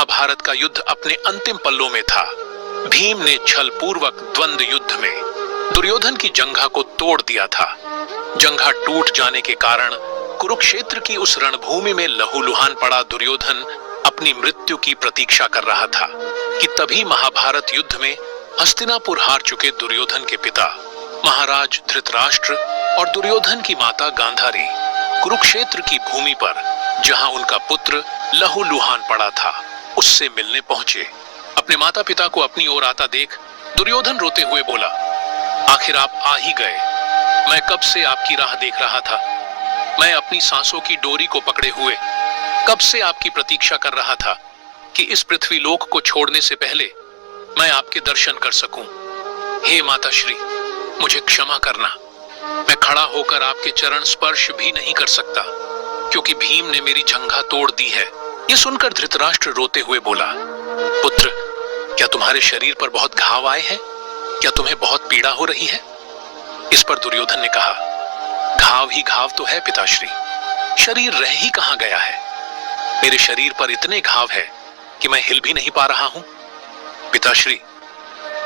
महाभारत का युद्ध अपने अंतिम पल्लों में था। भीम ने छलपूर्वक द्वंद्व युद्ध में दुर्योधन की जंघा को तोड़ दिया था। जंघा टूट जाने के कारण कुरुक्षेत्र की उस रणभूमि में लहूलुहान पड़ा दुर्योधन अपनी मृत्यु की प्रतीक्षा कर रहा था कि तभी महाभारत युद्ध में हस्तिनापुर हार चुके दुर्योधन के पिता महाराज धृतराष्ट्र और दुर्योधन की माता गांधारी कुरुक्षेत्र की भूमि पर, जहां उनका पुत्र लहूलुहान पड़ा था, उससे मिलने पहुंचे। अपने माता पिता को अपनी ओर आता देख दुर्योधन रोते हुए बोला, आखिर आप आ ही गए। मैं कब से आपकी राह देख रहा था। मैं अपनी सांसों की डोरी को पकड़े हुए कब से आपकी प्रतीक्षा कर रहा था कि इस पृथ्वी लोक को छोड़ने से पहले मैं आपके दर्शन कर सकूं। हे माता श्री, मुझे क्षमा करना। मैं खड़ा होकर आपके चरण स्पर्श भी नहीं कर सकता क्योंकि भीम ने मेरी जंघा तोड़ दी है। यह सुनकर धृतराष्ट्र रोते हुए बोला, पुत्र, क्या तुम्हारे शरीर पर बहुत घाव आए हैं? क्या तुम्हें बहुत पीड़ा हो रही है? इस पर दुर्योधन ने कहा, घाव ही घाव तो है पिताश्री, शरीर रह ही कहां गया है। मेरे शरीर पर इतने घाव है कि मैं हिल भी नहीं पा रहा हूं। पिताश्री,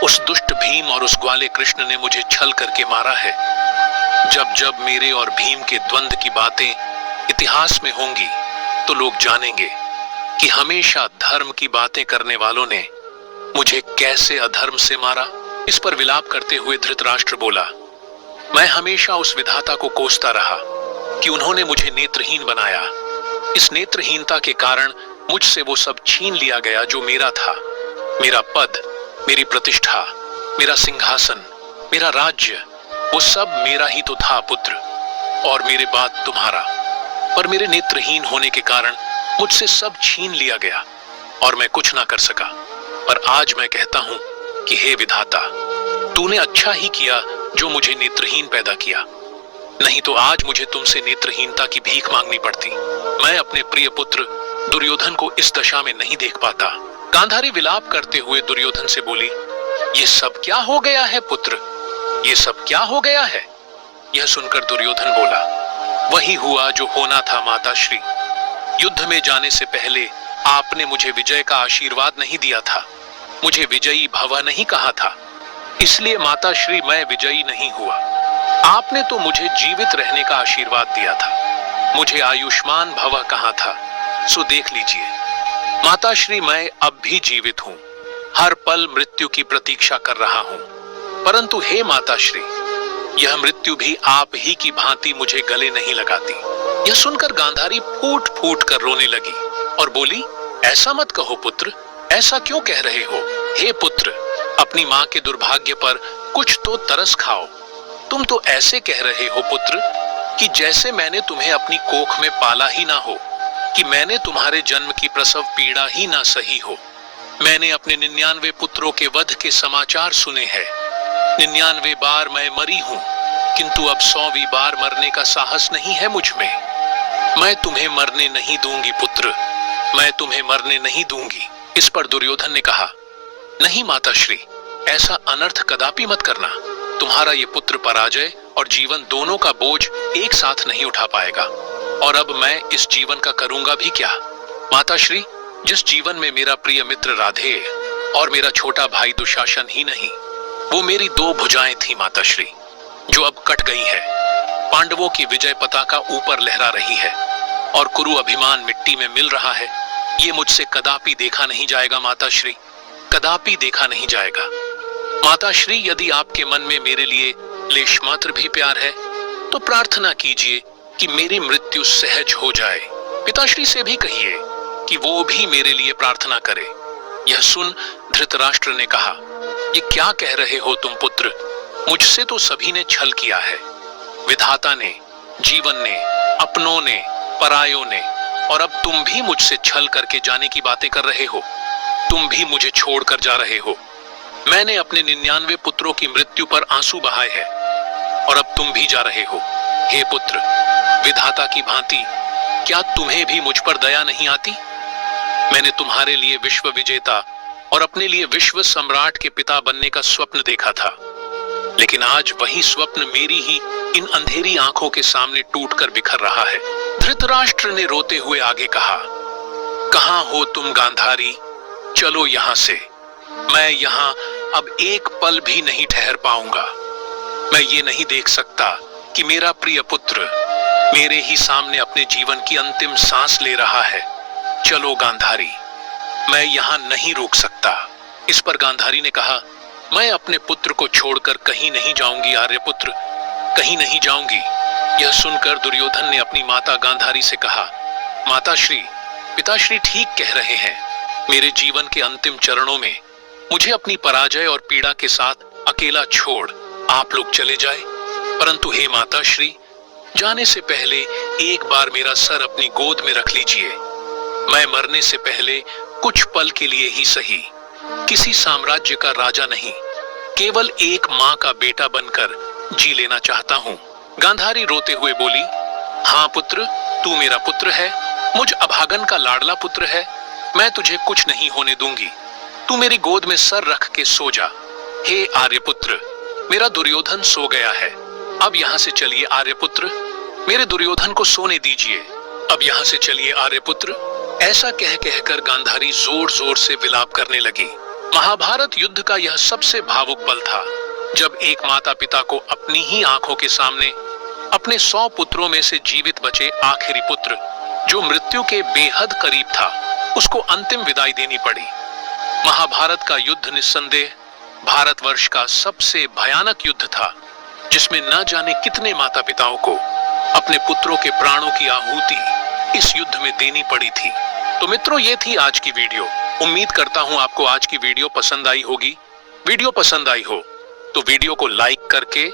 उस दुष्ट भीम और उस ग्वाले कृष्ण ने मुझे छल करके मारा है। जब जब मेरे और भीम के द्वंद्व की बातें इतिहास में होंगी तो लोग जानेंगे कि हमेशा धर्म की बातें करने वालों ने मुझे कैसे अधर्म से मारा। इस पर विलाप करते हुए धृतराष्ट्र बोला, मैं हमेशा उस विधाता को कोसता रहा कि उन्होंने मुझे नेत्रहीन बनाया। इस नेत्रहीनता के कारण मुझसे वो सब छीन लिया गया जो मेरा था। मेरा पद, मेरी प्रतिष्ठा, मेरा सिंहासन, मेरा राज्य, वो सब मेरा ही तो था पुत्र, और मेरे बाद तुम्हारा। पर मेरे नेत्रहीन होने के कारण मुझसे सब छीन लिया गया और मैं कुछ ना कर सका। पर आज मैं कहता हूं कि हे विधाता, तूने अच्छा ही किया जो मुझे नेत्रहीन पैदा किया, नहीं तो आज मुझे तुमसे नेत्रहीनता की भीख मांगनी पड़ती। मैं अपने प्रिय पुत्र दुर्योधन को इस दशा में नहीं देख पाता। गांधारी विलाप करते हुए दुर्योधन से बोली, ये सब क्या हो गया है पुत्र, ये सब क्या हो गया है? यह सुनकर दुर्योधन बोला, वही हुआ जो होना था माताश्री। युद्ध में जाने से पहले आपने मुझे विजय का आशीर्वाद नहीं दिया था, मुझे विजयी भव नहीं कहा था, इसलिए माताश्री मैं विजयी नहीं हुआ। आपने तो मुझे जीवित रहने का आशीर्वाद दिया था, मुझे आयुष्मान भव कहा था, सो देख लीजिए माताश्री, मैं अब भी जीवित हूं, हर पल मृत्यु की प्रतीक्षा कर रहा हूं। परंतु हे माताश्री, यह मृत्यु भी आप ही की भांति मुझे गले नहीं लगाती। यह सुनकर गांधारी फूट फूट कर रोने लगी और बोली, ऐसा मत कहो पुत्र, ऐसा क्यों कह रहे हो? हे पुत्र, अपनी मां के दुर्भाग्य पर कुछ तो तरस खाओ। तुम तो ऐसे कह रहे हो पुत्र कि जैसे मैंने तुम्हें अपनी कोख में पाला ही ना हो, कि मैंने तुम्हारे जन्म की प्रसव पीड़ा ही ना सही हो। मैंने अपने 99 पुत्रों के वध के समाचार सुने हैं। 99 बार मैं मरी हूं, किंतु अब 100वीं बार मरने का साहस नहीं है मुझ में। मैं तुम्हें मरने नहीं दूंगी पुत्र, मैं तुम्हें मरने नहीं दूंगी। इस पर दुर्योधन ने कहा, नहीं माताश्री, ऐसा अनर्थ कदापि मत करना। तुम्हारा ये पुत्र पराजय और जीवन दोनों का बोझ एक साथ नहीं उठा पाएगा, और अब मैं इस जीवन का करूंगा भी क्या? माताश्री, जिस जीवन में मेरा प्रिय मित्र राधेय और मेरा छोटा भाई दुशासन ही नहीं, वो मेरी 2 भुजाएं थी माताश्री, जो अब कट गई है। पांडवों की विजय पताका ऊपर लहरा रही है और कुरु अभिमान मिट्टी में मिल रहा है। ये मुझसे कदापि देखा नहीं जाएगा माताश्री, कदापि देखा नहीं जाएगा। माताश्री, यदि आपके मन में मेरे लिए लेश मात्र भी प्यार है तो प्रार्थना कीजिए कि मेरी मृत्यु सहज हो जाए। पिताश्री से भी कहिए कि वो भी मेरे लिए प्रार्थना करे। यह सुन धृतराष्ट्र ने कहा, ये क्या कह रहे हो तुम पुत्र? मुझसे तो सभी ने छल किया है, विधाता ने, जीवन ने, अपनों ने, परायों ने, और अब तुम भी मुझसे छल करके जाने की बातें कर रहे हो। तुम भी मुझे छोड़कर जा रहे हो। मैंने अपने 99 पुत्रों की मृत्यु पर आंसू बहाए हैं और अब तुम भी जा रहे हो। हे पुत्र, विधाता की भांति क्या तुम्हें भी मुझ पर दया नहीं आती? मैंने तुम्हारे लिए विश्व विजेता और अपने लिए विश्व सम्राट के पिता बनने का स्वप्न देखा था, लेकिन आज वही स्वप्न मेरी ही इन अंधेरी आंखों के सामने टूटकर बिखर रहा है। धृतराष्ट्र ने रोते हुए आगे कहा, कहाँ हो तुम गांधारी, चलो यहां से। मैं यहां अब एक पल भी नहीं ठहर पाऊंगा। मैं ये नहीं देख सकता कि मेरा प्रिय पुत्र मेरे ही सामने अपने जीवन की अंतिम सांस ले रहा है। चलो गांधारी, मैं यहां नहीं रुक सकता। इस पर गांधारी ने कहा, मैं अपने पुत्र को छोड़कर कहीं नहीं जाऊंगी आर्यपुत्र, कहीं नहीं जाऊंगी। यह सुनकर दुर्योधन ने अपनी माता गांधारी से कहा, माताश्री, पिताश्री ठीक कह रहे हैं। मेरे जीवन के अंतिम चरणों में मुझे अपनी पराजय और पीड़ा के साथ अकेला छोड़ आप लोग चले जाए। परंतु हे माताश्री, जाने से पहले एक बार मेरा सर अपनी गोद में रख लीजिए। मैं मरने से पहले कुछ पल के लिए ही सही किसी साम्राज्य का राजा नहीं, केवल एक मां का बेटा बनकर जी लेना चाहता हूं। गांधारी रोते हुए बोली, हां पुत्र, तू मेरा पुत्र है, मुझ अभागन का लाडला पुत्र है। मैं तुझे कुछ नहीं होने दूंगी। तू मेरी गोद में सर रख के सो जा। हे आर्यपुत्र, मेरा दुर्योधन सो गया है। अब यहां से चलिए आर्यपुत्र, मेरे दुर्योधन को सोने दीजिए। अब यहां से चलिए आर्यपुत्र। ऐसा कह कहकर गांधारी जोर जोर से विलाप करने लगी। महाभारत युद्ध का यह सबसे भावुक पल था, जब एक माता पिता को अपनी ही आंखों के सामने अपने 100 पुत्रों में से जीवित बचे आखिरी पुत्र, जो मृत्यु के बेहद करीब था, उसको अंतिम विदाई देनी पड़ी। महाभारत का युद्ध निस्संदेह भारतवर्ष का सबसे भयानक युद्ध था, जिसमें न जाने कितने माता पिताओं को अपने पुत्रों के प्राणों की आहुति इस युद्ध में देनी पड़ी थी। तो मित्रों, ये थी आज की वीडियो। उम्मीद करता हूं आपको आज की वीडियो पसंद आई होगी। वीडियो पसंद आई हो तो वीडियो को लाइक करके